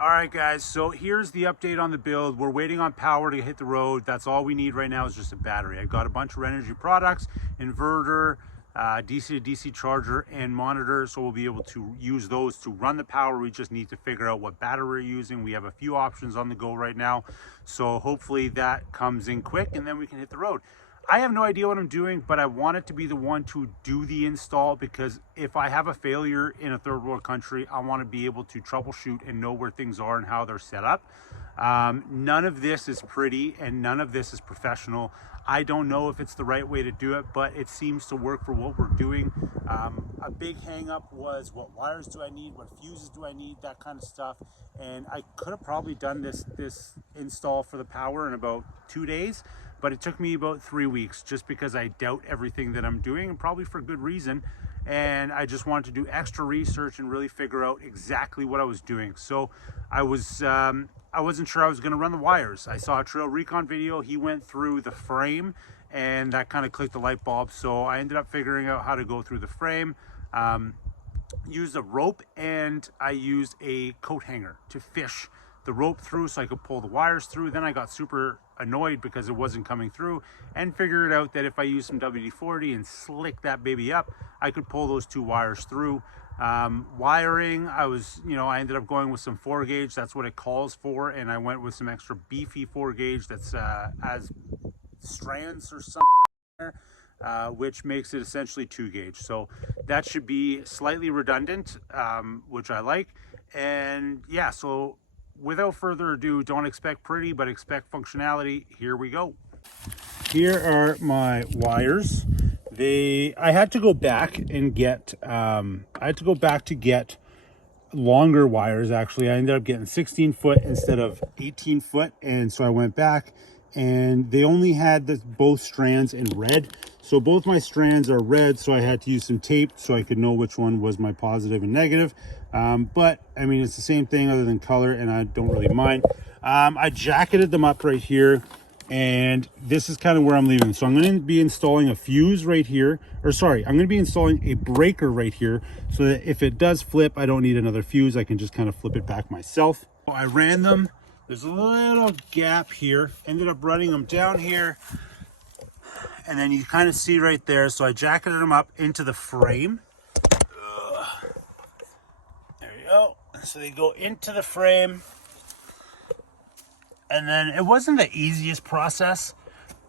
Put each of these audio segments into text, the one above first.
All right, guys, so here's the update on the build. We're waiting on power to hit the road. That's all we need right now is just a battery. I got a bunch of Renogy products, inverter, DC-to-DC charger, and monitor, so we'll be able to use those to run the power. We just need to figure out what battery we're using. We have a few options on the go right now, so hopefully that comes in quick and then we can hit the road. I have no idea what I'm doing, but I want it to be the one to do the install, because if I have a failure in a third world country, I want to be able to troubleshoot and know where things are and how they're set up. None of this is pretty and none of this is professional. I don't know if it's the right way to do it, but it seems to work for what we're doing. A big hang up was, what wires do I need? What fuses do I need? That kind of stuff. And I could have probably done this install for the power in about 2 days, but it took me about 3 weeks just because I doubt everything that I'm doing, and probably for good reason. And I just wanted to do extra research and really figure out exactly what I was doing. So I wasn't sure I was going to run the wires. I saw a Trail Recon video. He went through the frame and that kind of clicked the light bulb. So I ended up figuring out how to go through the frame, used a rope, and I used a coat hanger to fish the rope through so I could pull the wires through. Then I got super annoyed because it wasn't coming through, and figured out that if I use some WD-40 and slick that baby up, I could pull those 2 wires through. Wiring, I ended up going with some 4 gauge. That's what it calls for, and I went with some extra beefy 4 gauge that's as strands or something, which makes it essentially 2 gauge. So that should be slightly redundant, which I like. And yeah, so without further ado, don't expect pretty, but expect functionality. Here we go. Here are my wires. I had to go back and get, to get longer wires. Actually, I ended up getting 16 foot instead of 18 foot. And so I went back, and they only had both strands in red. So both my strands are red. So I had to use some tape so I could know which one was my positive and negative. But I mean, it's the same thing other than color, and I don't really mind. I jacketed them up right here, and this is kind of where I'm leaving. So I'm going to be installing a fuse right here, or sorry, I'm going to be installing a breaker right here, so that if it does flip, I don't need another fuse. I can just kind of flip it back myself. So I ran them. There's a little gap here. Ended up running them down here, and then you kind of see right there. So I jacketed them up into the frame. There you go. So they go into the frame. And then it wasn't the easiest process,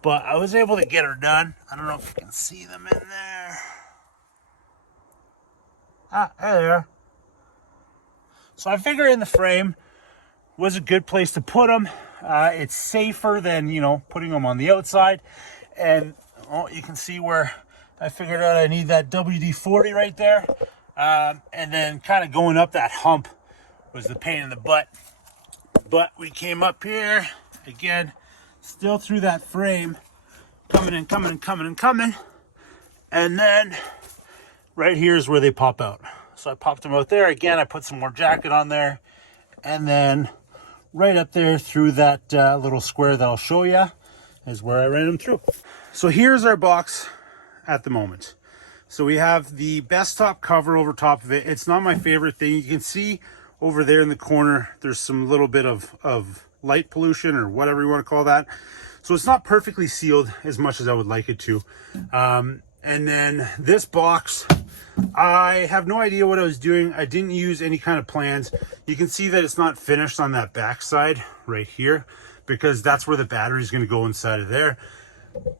but I was able to get her done. I don't know if you can see them in there. Ah, there they are. So I figure in the frame was a good place to put them. It's safer than, putting them on the outside. And you can see where I figured out I need that WD-40 right there. And then kind of going up that hump was the pain in the butt. But we came up here, again, still through that frame, coming and coming and coming and coming. And then right here is where they pop out. So I popped them out there. Again, I put some more jacket on there. And then right up there through that little square that I'll show you is where I ran them through. So here's our box at the moment. So we have the best top cover over top of it. It's not my favorite thing. You can see over there in the corner, there's some little bit of light pollution, or whatever you want to call that. So it's not perfectly sealed as much as I would like it to. And then this box, I have no idea what I was doing. I didn't use any kind of plans. You can see that it's not finished on that back side right here, because that's where the battery is going to go inside of there.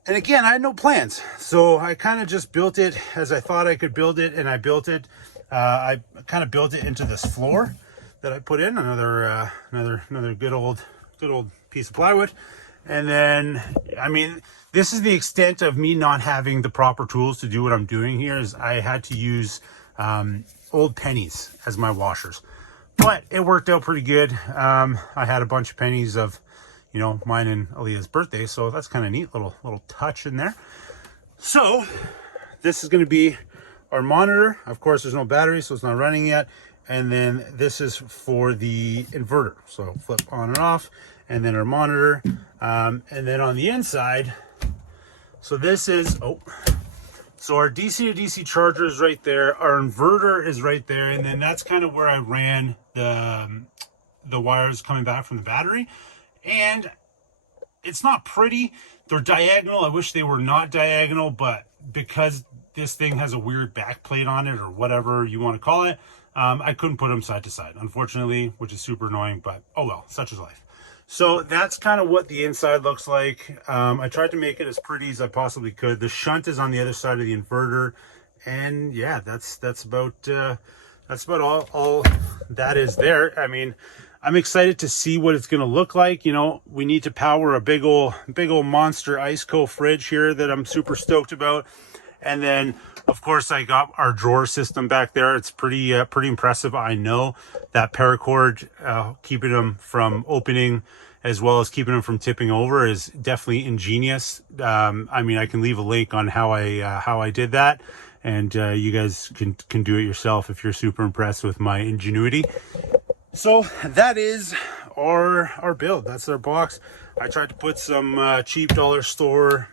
And again, I had no plans. So I kind of just built it as I thought I could build it, and I built it. I kind of built it into this floor that I put in, another good old piece of plywood. And then, I mean, this is the extent of me not having the proper tools to do what I'm doing here. Is I had to use old pennies as my washers, but it worked out pretty good. I had a bunch of pennies of, mine and Aaliyah's birthday, so that's kind of neat, little touch in there. So this is going to be our monitor. Of course, there's no battery, so it's not running yet. And then this is for the inverter. So flip on and off, and then our monitor. And then on the inside, so this is, so our DC to DC charger is right there. Our inverter is right there. And then that's kind of where I ran the the wires coming back from the battery. And it's not pretty. They're diagonal. I wish they were not diagonal, but because this thing has a weird back plate on it, or whatever you want to call it, I couldn't put them side to side, unfortunately, which is super annoying, but oh well, such is life. So that's kind of what the inside looks like. I tried to make it as pretty as I possibly could. The shunt is on the other side of the inverter, and yeah, that's about all that is there. I mean, I'm excited to see what it's going to look like. You know, we need to power a big old monster ice cold fridge here that I'm super stoked about. And then, of course, I got our drawer system back there. It's pretty impressive. I know that paracord, keeping them from opening as well as keeping them from tipping over is definitely ingenious. I mean, I can leave a link on how I did that, and you guys can do it yourself if you're super impressed with my ingenuity. So that is our build. That's our box. I tried to put some cheap dollar store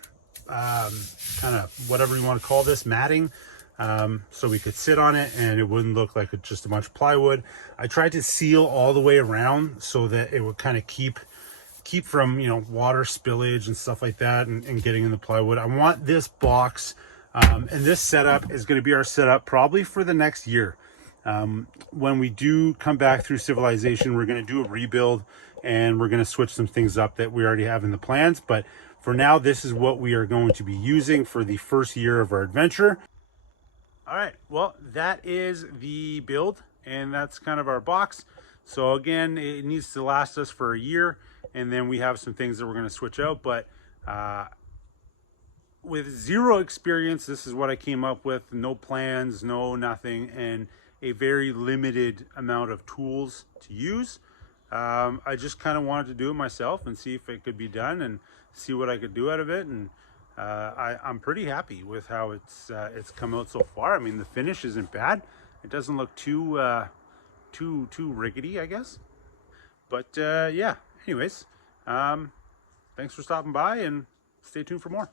kind of whatever you want to call this, matting, so we could sit on it and it wouldn't look like just a bunch of plywood. I tried to seal all the way around so that it would kind of keep from, you know, water spillage and stuff like that, and getting in the plywood. I want this box and this setup is going to be our setup probably for the next year. When we do come back through civilization, we're going to do a rebuild and we're going to switch some things up that we already have in the plans. But for now, this is what we are going to be using for the first year of our adventure. All right, well, that is the build, and that's kind of our box. So again, it needs to last us for a year, and then we have some things that we're going to switch out. But with zero experience, this is what I came up with. No plans, no nothing, and a very limited amount of tools to use. I just kind of wanted to do it myself and see if it could be done and see what I could do out of it. And I'm pretty happy with how it's come out so far. I mean, the finish isn't bad. It doesn't look too rickety, I guess. But yeah, anyways, thanks for stopping by and stay tuned for more.